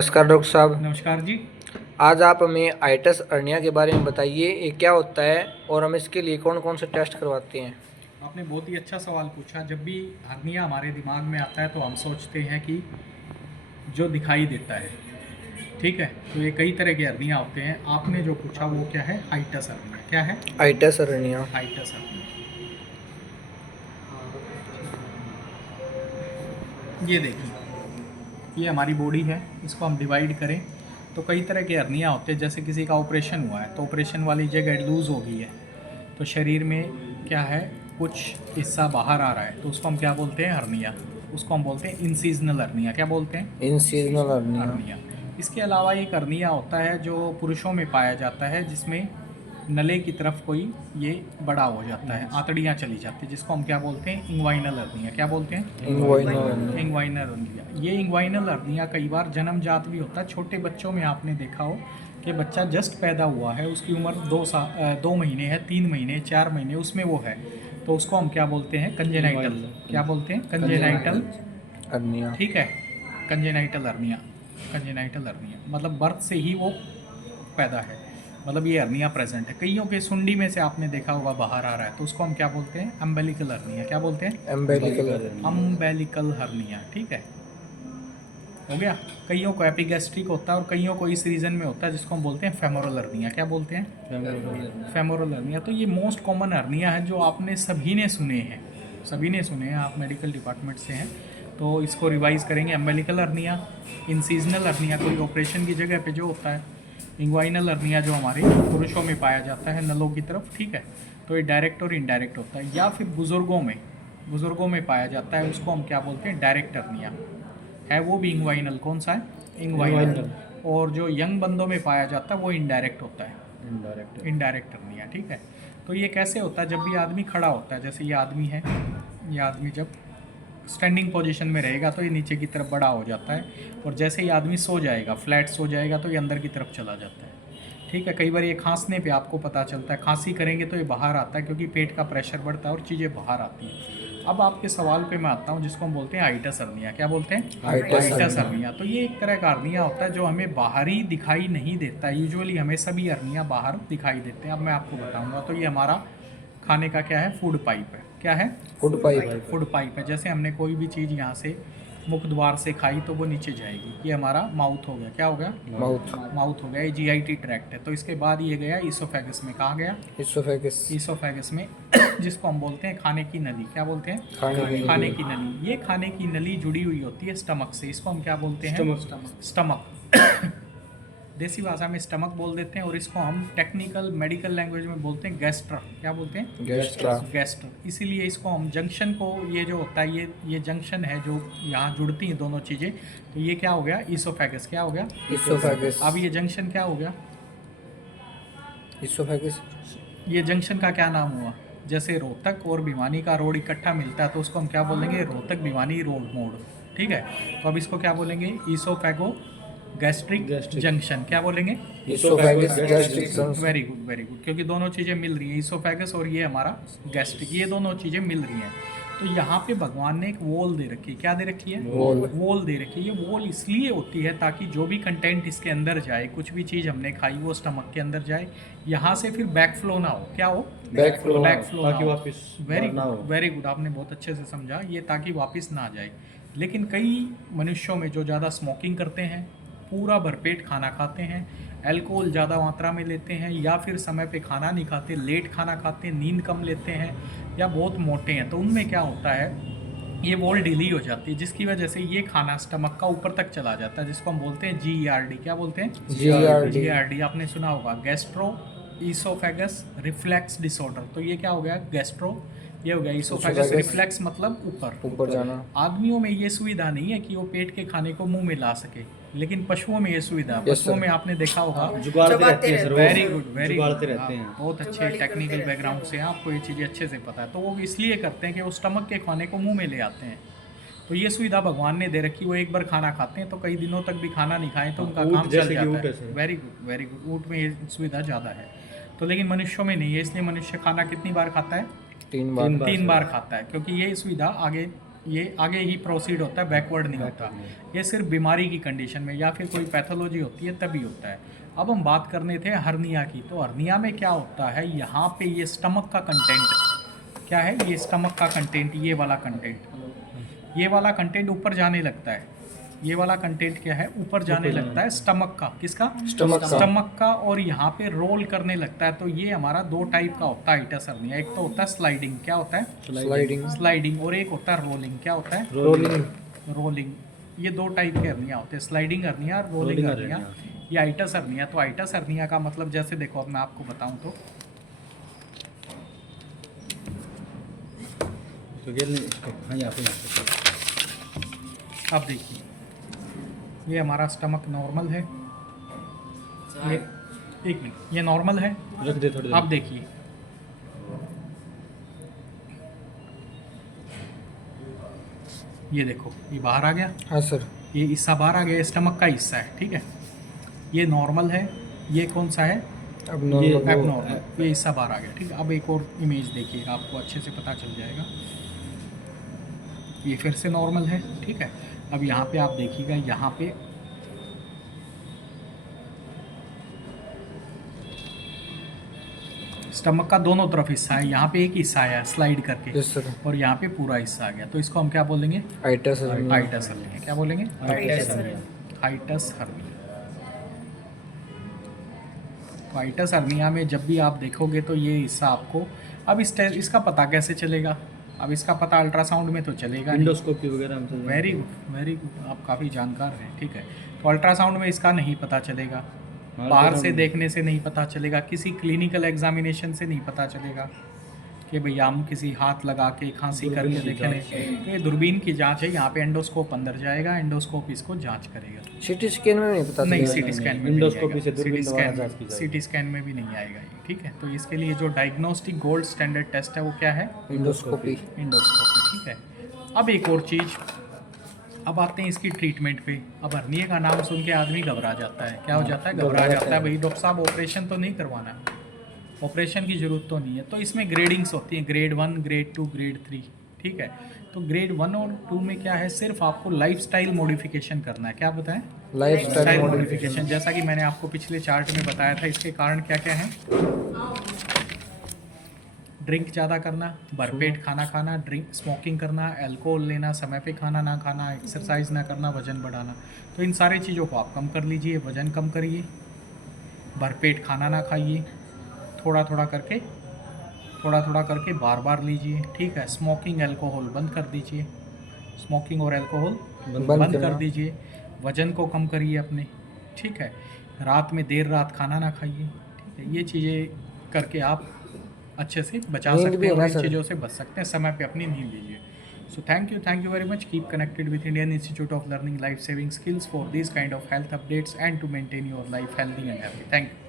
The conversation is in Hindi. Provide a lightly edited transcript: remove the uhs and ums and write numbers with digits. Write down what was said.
नमस्कार डॉक्टर साहब। नमस्कार जी। आज आप हमें आइटस हर्निया के बारे में बताइए, ये क्या होता है और हम इसके लिए कौन कौन से टेस्ट करवाते हैं। आपने बहुत ही अच्छा सवाल पूछा। जब भी हर्निया हमारे दिमाग में आता है तो हम सोचते हैं कि जो दिखाई देता है, ठीक है। तो ये कई तरह के हर्निया होते हैं। आपने जो पूछा वो क्या है? Hiatus hernia. क्या है? आइटस हर्निया। Hiatus hernia. ये देखिए, ये हमारी बॉडी है, इसको हम डिवाइड करें तो कई तरह के हर्निया होते हैं। जैसे किसी का ऑपरेशन हुआ है तो ऑपरेशन वाली जगह लूज़ हो गई है, तो शरीर में क्या है, कुछ हिस्सा बाहर आ रहा है, तो उसको हम क्या बोलते हैं? हर्निया। उसको हम बोलते हैं इंसीजनल हर्निया। क्या बोलते हैं? Incisional hernia. हर्निया। इसके अलावा एक हर्निया होता है जो पुरुषों में पाया जाता है, जिसमें नले की तरफ कोई ये बड़ा हो जाता है, आंतड़ियाँ चली जाती है, जिसको हम क्या बोलते हैं? Inguinal hernia. क्या बोलते हैं? Inguinal hernia. Inguinal hernia. ये इंग्वाइनल हर्निया कई बार जन्मजात भी होता है। छोटे बच्चों में आपने देखा हो कि बच्चा जस्ट पैदा हुआ है, उसकी उम्र 2 महीने है, 3 महीने, 4 महीने, उसमें वो है, तो उसको हम क्या बोलते हैं? कंजेनाइटल। क्या बोलते हैं? Congenital hernia. ठीक है। Congenital hernia. कंजेनाइटल हर्निया मतलब बर्थ से ही वो पैदा है, मतलब ये हर्निया प्रेजेंट है। कईयों के सुंडी में से आपने देखा होगा बाहर आ रहा है, तो उसको हम क्या बोलते हैं? Umbilical hernia. क्या बोलते हैं? एम्बेलिकल। Umbilical hernia. ठीक है, हो गया। कईयों को एपिगैस्ट्रिक होता है और कईयों को इस रीजन में होता है, जिसको हम बोलते हैं फेमोरल हर्निया। क्या बोलते हैं? Femoral hernia. तो ये मोस्ट कॉमन हर्निया है जो आपने सभी ने सुने हैं, सभी ने सुने हैं। आप मेडिकल डिपार्टमेंट से हैं तो इसको रिवाइज करेंगे। एम्बेलिकल हर्निया, इंसीजनल हर्निया कोई ऑपरेशन की जगह पे जो होता है, इंग्वाइनल हर्निया जो हमारे पुरुषों में पाया जाता है नलों की तरफ, ठीक है। तो ये डायरेक्ट और इनडायरेक्ट होता है। या फिर बुजुर्गों में पाया जाता है, उसको हम क्या बोलते हैं? डायरेक्ट हर्निया है, वो भी इंग्वाइनल। कौन सा है? इंग्वाइनल। और जो यंग बंदों में पाया जाता है वो इनडायरेक्ट होता है, इनडायरेक्ट हर्निया। ठीक है। तो ये कैसे होता है? जब भी आदमी खड़ा होता है, जैसे ये आदमी है, ये आदमी जब स्टैंडिंग पोजीशन में रहेगा तो ये नीचे की तरफ बड़ा हो जाता है, और जैसे ही आदमी सो जाएगा, फ्लैट सो जाएगा, तो ये अंदर की तरफ चला जाता है। ठीक है। कई बार ये खांसने पे आपको पता चलता है, खांसी करेंगे तो ये बाहर आता है, क्योंकि पेट का प्रेशर बढ़ता है और चीज़ें बाहर आती हैं। अब आपके सवाल पे मैं आता हूँ, जिसको हम बोलते हैं हाइटस हर्निया। क्या बोलते हैं? Hiatus hernia. तो ये एक तरह का हर्निया होता है जो हमें बाहरी दिखाई नहीं देता। यूजुअली हमें सभी हर्निया बाहर दिखाई देते हैं। अब मैं आपको बताऊंगा। तो ये हमारा खाने का क्या है? फूड पाइप है। क्या है? Food pipe. फूड पाइप है। जैसे हमने कोई भी चीज़ यहाँ से मुख द्वार से खाई तो वो नीचे जाएगी। ये हमारा माउथ हो गया। क्या हो गया? माउथ। माउथ हो गया। ये जीआईटी ट्रैक्ट है। तो इसके बाद ये गया ईसोफेगस में। कहाँ गया? इसोफेगस। ईसोफेगस में जिसको हम बोलते हैं खाने की नली। क्या बोलते हैं? खाने की की नली। ये खाने की नली जुड़ी हुई होती है स्टमक से। इसको हम क्या बोलते हैं? स्टमक। देसी भाषा में स्टमक बोल देते हैं, और इसको हम टेक्निकल मेडिकल लैंग्वेज में बोलते हैं गैस्ट्रा। क्या बोलते हैं? गैस्ट्रा। गैस्ट्रा। इसीलिए इसको हम जंक्शन को, ये जो होता है, ये जंक्शन है जो यहाँ जुड़ती हैं दोनों चीज़ें, तो ये क्या हो गया? ईसोफेगस। क्या हो गया? इसोफेगस। अब ये जंक्शन क्या हो गया? इसोफेगस। ये जंक्शन का क्या नाम हुआ? जैसे रोहतक और भिवानी का रोड इकट्ठा मिलता है तो उसको हम क्या बोलेंगे? रोहतक भिवानी रोड मोड़। ठीक है। तो अब इसको क्या बोलेंगे? ईसोफेगो गैस्ट्रिक जंक्शन। क्या बोलेंगे? Oesophagus gastric junction. Very good, very good. क्योंकि दोनों चीज़ें मिल रही हैं, ईसोफेगस और ये हमारा गैस्ट्रिक, ये दोनों चीज़ें मिल रही हैं। तो यहाँ पे भगवान ने एक वॉल दे रखी है। क्या दे रखी है? वॉल दे रखी है। ये वॉल इसलिए होती है ताकि जो भी कंटेंट इसके अंदर जाए, कुछ भी चीज़ हमने खाई वो स्टमक के अंदर जाए, यहाँ से फिर बैक फ्लो ना हो। क्या हो? Back flow. बैक फ्लो ताकि ना हो। वापस वेरी ना हो। Good, very good. आपने बहुत अच्छे से समझा, ये ताकि वापस ना जाए। लेकिन कई मनुष्यों में जो ज़्यादा स्मोकिंग करते हैं, पूरा भरपेट खाना खाते हैं, अल्कोहल ज़्यादा मात्रा में लेते हैं, या फिर समय पे खाना नहीं खाते, लेट खाना खाते हैं, नींद कम लेते हैं, या बहुत मोटे हैं, तो उनमें क्या होता है? ये वॉल ढीली हो जाती है, जिसकी वजह से ये खाना स्टमक का ऊपर तक चला जाता है, जिसको हम बोलते हैं GERD। क्या बोलते हैं? GERD। GERD आपने सुना होगा, गैस्ट्रो ईसोफेगस रिफ्लेक्स डिसऑर्डर। तो ये क्या हो गया? गैस्ट्रो। ये हो गया ईसोफेगस रिफ्लेक्स, मतलब ऊपर जाना। आदमियों में ये सुविधा नहीं है कि वो पेट के खाने को मुंह में ला सके, लेकिन पशुओं में ये सुविधा है। Yes, पशुओं sir। में आपने देखा होगा। जुगाड़ते रहते हैं सर, वेरी गुड, वेरी जुगाड़ते गुड। रहते हैं। बहुत अच्छे टेक्निकल बैकग्राउंड से हैं, आपको ये चीज़ें अच्छे से पता है। तो वो इसलिए करते हैं कि वो स्टमक के खाने को मुंह में ले आते हैं। तो ये सुविधा भगवान ने दे रखी। वो एक बार खाना खाते हैं तो कई दिनों तक भी खाना नहीं खाएं तो उनका ऊँट काम चल जैसे कि जाता ऊँट है। है sir. Very good, very good. ऊँट में ये सुविधा ज़्यादा है। तो लेकिन मनुष्यों में नहीं है, इसलिए मनुष्य खाना कितनी बार खाता है? 3 बार। 3 बार खाता है, क्योंकि ये सुविधा आगे ये आगे ही प्रोसीड होता है, बैकवर्ड नहीं होता। ये सिर्फ बीमारी की कंडीशन में या फिर कोई पैथोलॉजी होती है तभी होता है। अब हम बात करने थे हर्निया की। तो हर्निया में क्या होता है, यहाँ पे ये स्टमक का कंटेंट क्या है, ये स्टमक का कंटेंट, ये वाला कंटेंट ऊपर जाने लगता है। ये वाला कंटेंट क्या है, ऊपर जाने लगता है स्टमक का। किसका? स्टमक का। और यहाँ पे रोल करने लगता है। तो ये हमारा दो टाइप का होता है आइटस हर्निया। एक तो होता है स्लाइडिंग, क्या होता है? स्लाइडिंग। और एक होता है रोलिंग, क्या होता है? रोलिंग। ये दो टाइप के हर्निया होते हैं, स्लाइडिंग हर्निया और रोलिंग हर्निया। ये आइटस हर्निया। तो आइटस हर्निया का मतलब जैसे देखो, अब मैं आपको बताऊं तो अब देखिए, ये हमारा स्टमक नॉर्मल है। ये एक मिनट, ये नॉर्मल है। रख दे थोड़ी देर। अब देखिए, ये देखो, ये बाहर आ गया। हाँ सर। ये हिस्सा बाहर आ गया, स्टमक का हिस्सा है, ठीक है। ये नॉर्मल है। ये कौन सा है? अब ये नॉर्मल एबनॉर्मल। ये हिस्सा बाहर आ गया, ठीक है। अब एक और इमेज देखिएगा, आपको अच्छे से पता चल जाएगा। ये फिर से नॉर्मल है, ठीक है। अब यहाँ पे आप देखिएगा, यहाँ पे स्टमक का दोनों तरफ हिस्सा है। यहाँ पे एक हिस्सा आया स्लाइड करके, यस सर। और यहाँ पे पूरा हिस्सा आ गया। तो इसको हम क्या बोलेंगे? आइटस हर्निया। आइटस हर्निया। क्या बोलेंगे? आइटस हर्निया। तो आइटस हर्निया में जब भी आप देखोगे तो ये हिस्सा आपको, अब इसका पता कैसे चलेगा? अब इसका पता अल्ट्रासाउंड में तो चलेगा नहीं। इंडोस्कोपी वगैरह हमसे वेरी गुड, आप काफ़ी जानकार हैं, ठीक है। तो अल्ट्रासाउंड में इसका नहीं पता चलेगा, बाहर से देखने से नहीं पता चलेगा, किसी क्लिनिकल एग्जामिनेशन से नहीं पता चलेगा कि भैया हम किसी हाथ लगा के खांसी करके देखें। तो ये दूरबीन की जांच है। यहाँ पे एंडोस्कोप अंदर जाएगा, एंडोस्कोप इसको जांच करेगा। सीटी स्कैन में नहीं पता नहीं, चलेगा? सीटी स्कैन में इंडोस्कोपी से दूरबीन द्वारा जांच की नहीं, जाएगी। सीटी स्कैन में भी नहीं आएगा ये, ठीक है। तो इसके लिए जो डायग्नोस्टिक गोल्ड स्टैंडर्ड टेस्ट है वो क्या है? इंडोस्कोपी। इंडोस्कोपी, ठीक है। अब एक और चीज़, अब आते हैं इसकी ट्रीटमेंट पे। अब हर्निया का नाम सुन के आदमी घबरा जाता है। क्या हो जाता है? घबरा जाता है। भाई डॉक्टर साहब ऑपरेशन तो नहीं करवाना है, ऑपरेशन की ज़रूरत तो नहीं है। तो इसमें ग्रेडिंग्स होती हैं, ग्रेड 1, ग्रेड 2, ग्रेड 3, ठीक है। तो ग्रेड 1 और 2 में क्या है, सिर्फ आपको लाइफस्टाइल मॉडिफिकेशन करना है। क्या बताएं? Lifestyle modification. जैसा कि मैंने आपको पिछले चार्ट में बताया था, इसके कारण क्या क्या हैं? ड्रिंक ज़्यादा करना, भरपेट खाना खाना, स्मोकिंग करना, अल्कोहल लेना, समय पे खाना ना खाना, एक्सरसाइज ना करना, वज़न बढ़ाना। तो इन सारी चीज़ों को आप कम कर लीजिए, वज़न कम करिए, भरपेट खाना ना खाइए, थोड़ा थोड़ा करके बार बार लीजिए, ठीक है। स्मोकिंग, अल्कोहल बंद कर दीजिए, स्मोकिंग और अल्कोहल बंद कर दीजिए। वज़न को कम करिए अपने, ठीक है। रात में देर रात खाना ना खाइए, ठीक है। ये चीज़ें करके आप अच्छे से बचा नींद सकते भी हैं है ना और इन सर? चीज़ों से बच सकते हैं। समय पे अपनी नींद लीजिए। So thank you very much. Keep connected with Indian Institute of Learning Life Saving Skills for this kind of health updates and to maintain your life healthy and happy. Thank you.